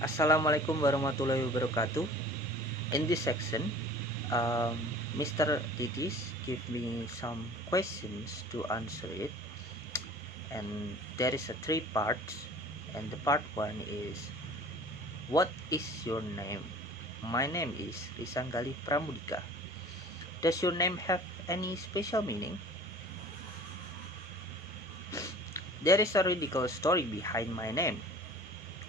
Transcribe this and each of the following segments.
Assalamualaikum warahmatullahi wabarakatuh. In this section, Mr. Titis give me some questions to answer it, and there is a three parts. And the part one is, what is your name? My name is Risang Galih Pramudika. Does your name have any special meaning? There is a ridiculous story behind my name.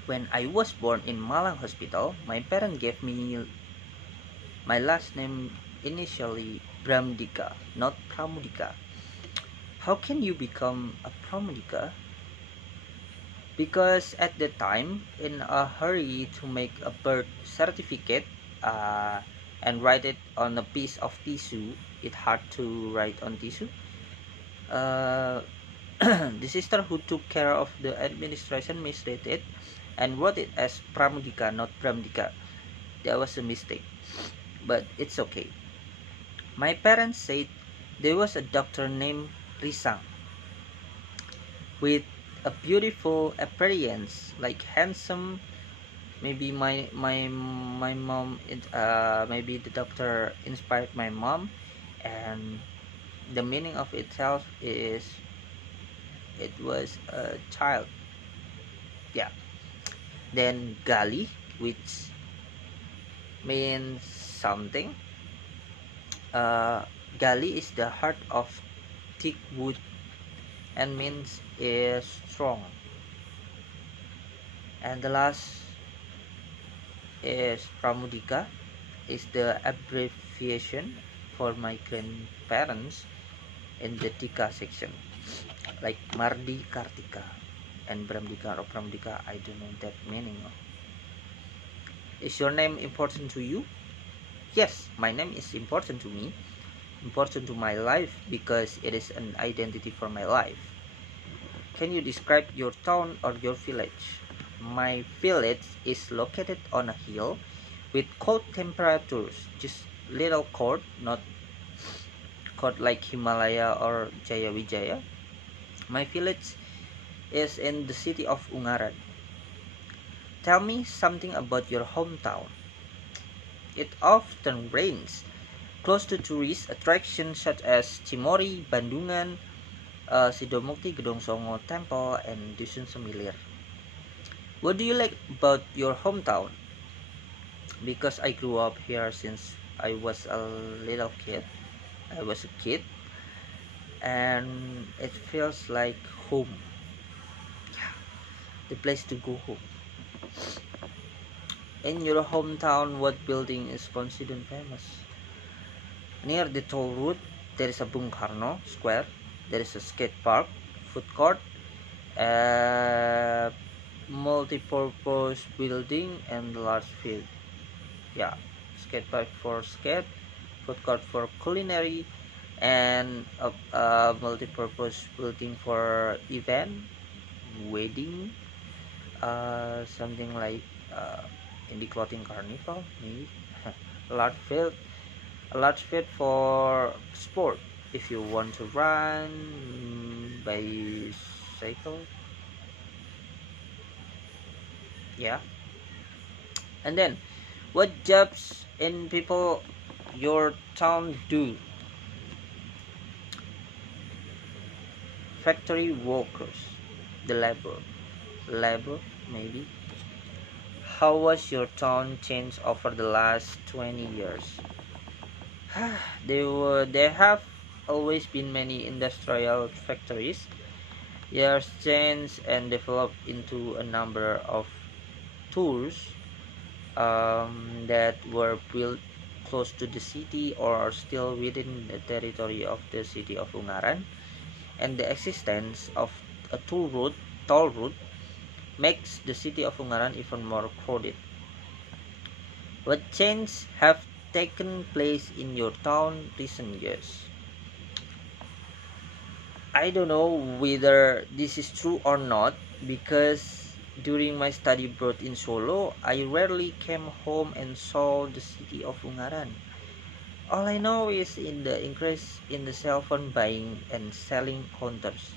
When I was born in Malang Hospital, my parents gave me my last name initially Pramudika, not Pramudika. How can you become a Pramudika? Because at the time, in a hurry to make a birth certificate and write it on a piece of tissue, it's hard to write on tissue. The sister who took care of the administration misread it and wrote it as Pramudika, not Pramudika. That was a mistake, but it's okay. My parents said there was a doctor named Risang with a beautiful appearance, like handsome. Maybe my mom, maybe the doctor inspired my mom, and the meaning of itself is it was a child. Yeah. Then Galih, which means something. Galih is the heart of thick wood and means is strong. And the last is Pramudika, is the abbreviation for my grandparents in the Tika section, like Mardi Kartika and Pramudika or Pramudika. I don't know that meaning. Is your name important to you? Yes, my name is important to me, important to my life because it is an identity for my life. Can you describe your town or your village? My village is located on a hill with cold temperatures, just little cold, not cold like Himalaya or Jayawijaya. My village is in the city of Ungaran. Tell me something about your hometown. It often rains close to tourist attractions such as Cimory, Bandungan, Sidomukti, Gedong Songo Temple, and Dusun Semilir. What do you like about your hometown? Because I grew up here since I was a little kid. I was a kid, and it feels like home. Yeah, the place to go home. In your hometown, what building is considered famous? Near the toll road, there is a Bung Karno Square. There is a skate park, food court, a multi-purpose building, and large field. Yeah, skate park for skate, food court for culinary, and a multi-purpose building for event, wedding, something like in the clothing carnival, maybe. large field, a large field for sport. If you want to run, bicycle, yeah. And then, what jobs in people your town do? Factory workers, the labor maybe. How was your town changed over the last 20 years? There have always been many industrial factories. Years changed and developed into a number of tools that were built close to the city or still within the territory of the city of Ungaran, and the existence of a toll road makes the city of Ungaran even more crowded. What changes have taken place in your town recent years? I don't know whether this is true or not, because during my study abroad in Solo, I rarely came home and saw the city of Ungaran. All I know is in the increase in the cell phone buying and selling counters.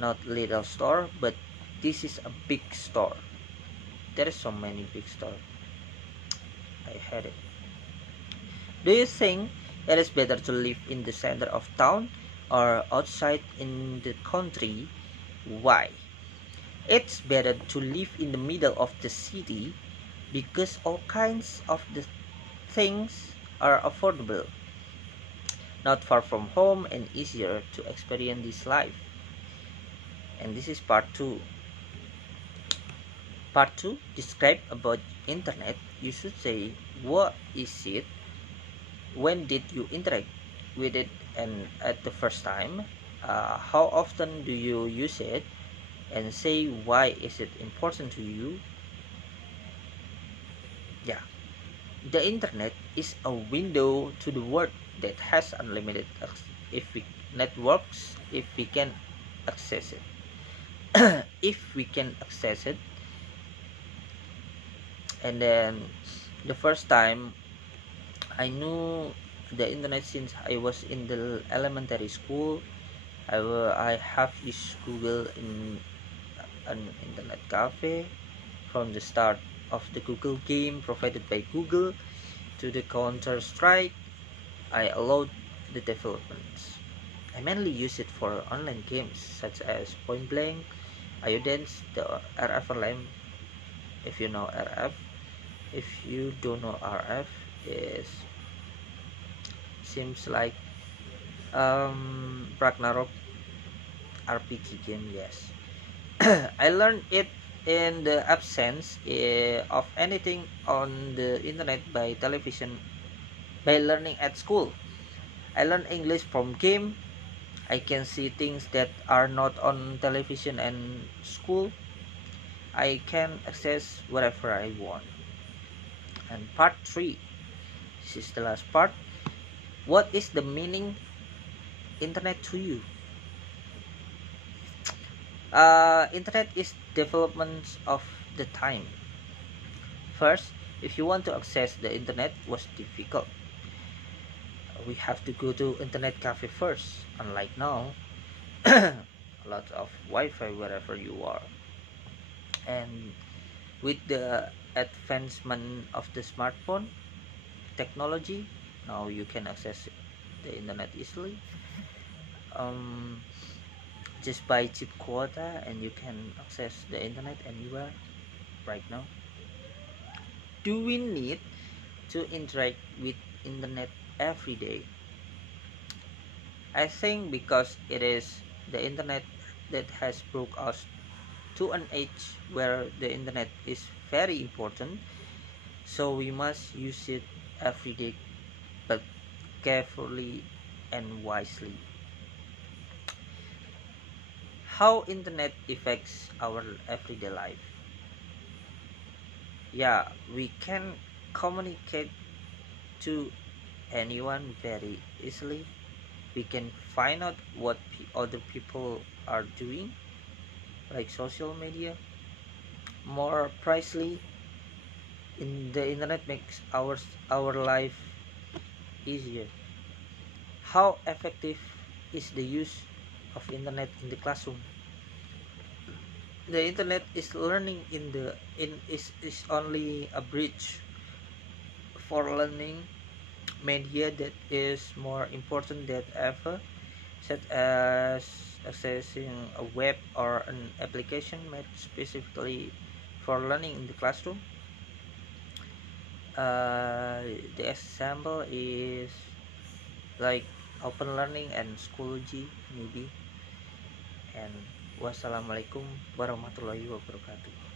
Not little store, but this is a big store. There is so many big store. I hate it. Do you think it is better to live in the center of town or outside in the country? Why? It's better to live in the middle of the city because all kinds of the things are affordable, not far from home, and easier to experience this life. And this is part 2. Part 2 describe about internet. You should say what is it, when did you interact with it, and at the first time, how often do you use it, and say why is it important to you. Yeah, the internet is a window to the world that has unlimited if we networks, if we can access it. If we can access it. And then the first time I knew the internet since I was in the elementary school. I have used Google in an internet cafe from the start of the Google game provided by Google to the Counter-Strike. I allowed the developments. I mainly use it for online games such as Point Blank, Iodance, the RF. If you know RF. If you don't know RF, is seems like Ragnarok RPG game. Yes. I learned it in the absence of anything on the internet by television, by learning at school. I learned English from game. I can see things that are not on television and school. I can access whatever I want. And part 3, this is the last part. What is the meaning internet to you? Internet is developments of the time. First, if you want to access the internet was difficult. We have to go to internet cafe first. Unlike now, a lot of Wi-Fi wherever you are. And with the advancement of the smartphone technology, now you can access the internet easily. Just buy cheap quota and you can access the internet anywhere right now. Do we need to interact with internet every day? I think because it is the internet that has brought us to an age where the internet is very important, so we must use it every day, but carefully and wisely. How internet affects our everyday life? Yeah, we can communicate to anyone very easily. We can find out what other people are doing, like social media. More precisely, in the internet makes our life easier. How effective is the use of internet in the classroom? The internet is learning is only a bridge for learning media that is more important than ever, such as accessing a web or an application made specifically for learning in the classroom. The example is like open learning and Schoology maybe. And wassalamualaikum warahmatullahi wabarakatuh.